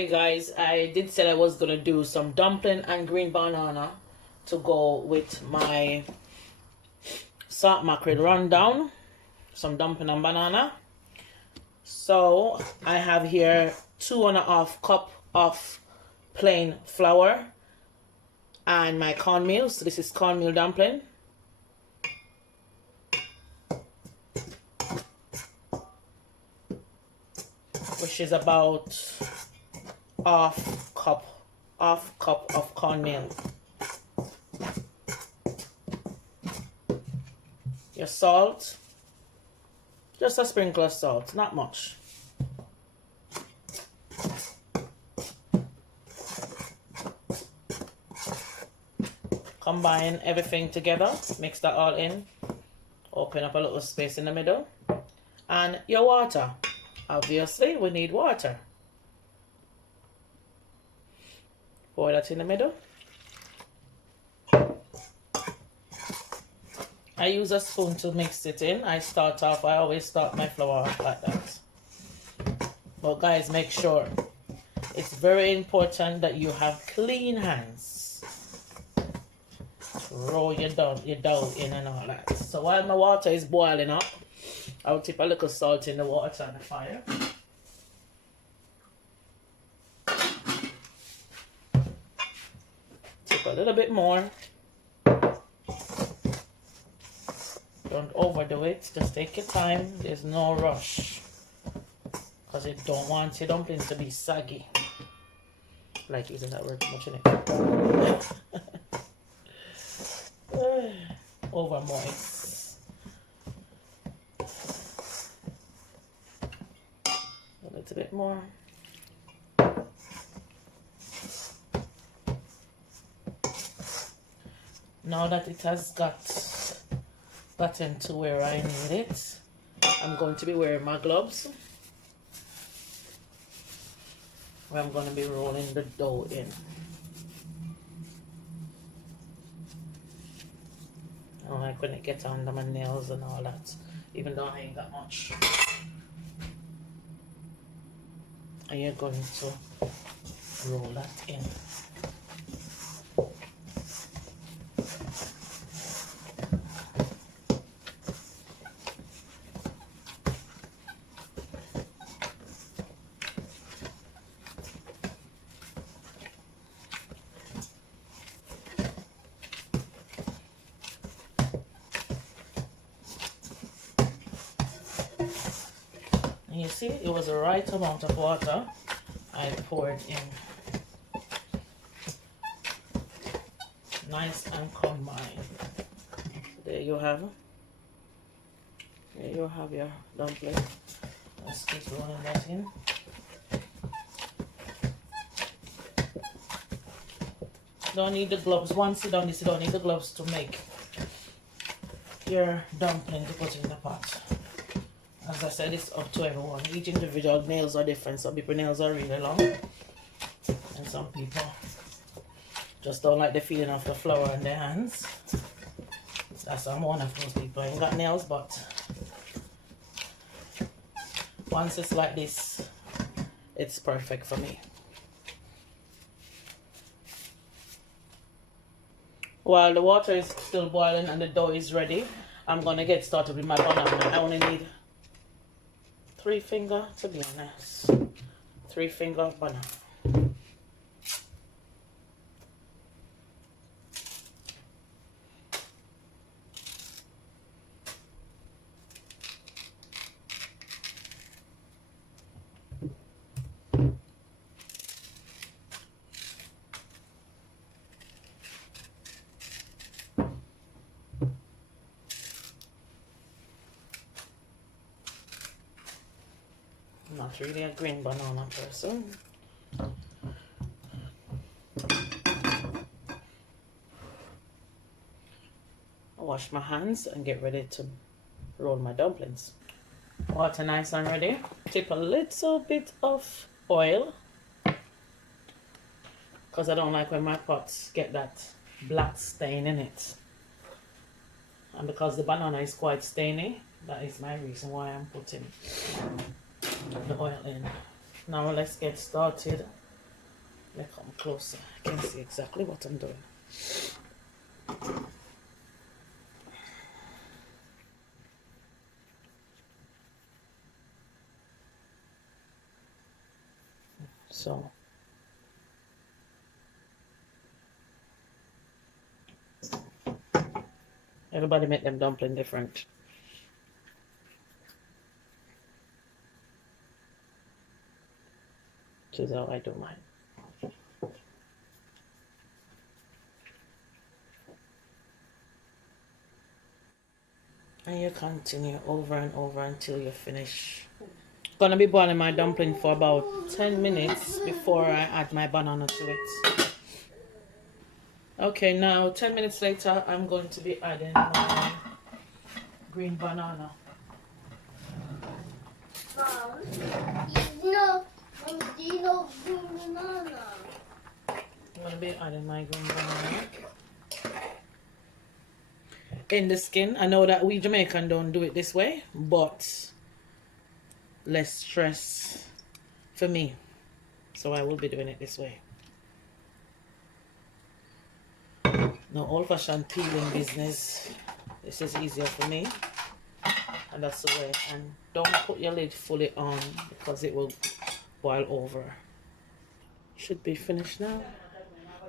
Hey guys, I did say I was gonna do some dumpling and green banana to go with my salt mackerel rundown. Some dumpling and banana. So I have here 2.5 cup of plain flour and my cornmeal. So this is cornmeal dumpling. Which is about half cup of cornmeal. Your salt, just a sprinkle of salt, not much. Combine everything together, mix that all in, open up a little space in the middle, and your water. Obviously we need water. Pour that in the middle. I use a spoon to mix it in. I always start my flour off like that. But guys, make sure, it's very important that you have clean hands. Roll your dough in and all that. So while my water is boiling up, I'll tip a little salt in the water on the fire. Tip a little bit more. Don't overdo it, just take your time, there's no rush. Because you don't want your dumplings to be saggy. Like using that word too much in it. Over moist. A little bit more. Now that it has gotten to where I need it, I'm going to be wearing my gloves. Where I'm going to be rolling the dough in. I don't like when it gets under my nails and all that, even though I ain't got much. And you're going to roll that in. You see, it was the right amount of water I poured in. Nice and combined. There you have your dumpling. Let's keep rolling that in. Don't need the gloves. Once you done this, you don't need the gloves to make your dumpling to put in the pot. As I said, it's up to everyone. Each individual nails are different. Some people nails are really long, and some people just don't like the feeling of the flour in their hands. That's I'm one of those people. I ain't got nails, but once it's like this, it's perfect for me. While the water is still boiling and the dough is ready, I'm gonna get started with my banana. I only need 3 finger, to be honest. 3 finger of banana. I'm not really a green banana person. I'll wash my hands and get ready to roll my dumplings. Water nice and ready. Tip a little bit of oil, because I don't like when my pots get that black stain in it. And because the banana is quite stainy, that is my reason why I'm putting the oil in. Now let's get started Let me come closer. I can see exactly what I'm doing. So everybody make them dumpling different. This is how I do mine. And you continue over and over until you finish. Gonna be boiling my dumpling for about 10 minutes before I add my banana to it. Okay, now 10 minutes later, I'm going to be adding my green banana. No, you know green banana. I'm gonna be adding my green banana in the skin. I know that we Jamaican don't do it this way, but less stress for me, so I will be doing it this way. No old-fashioned peeling business. This is easier for me, and that's the way. And don't put your lid fully on because it will boil over. Should be finished now.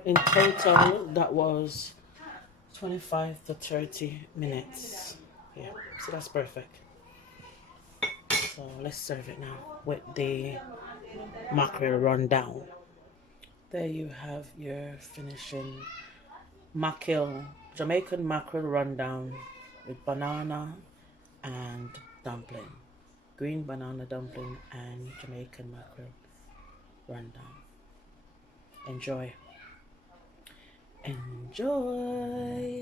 In total, that was 25 to 30 minutes. Yeah, so that's perfect. So let's serve it now with the mackerel rundown. There you have your finishing mackerel, Jamaican mackerel rundown with banana and dumpling. Green banana dumpling and Jamaican mackerel rundown. Enjoy. Enjoy.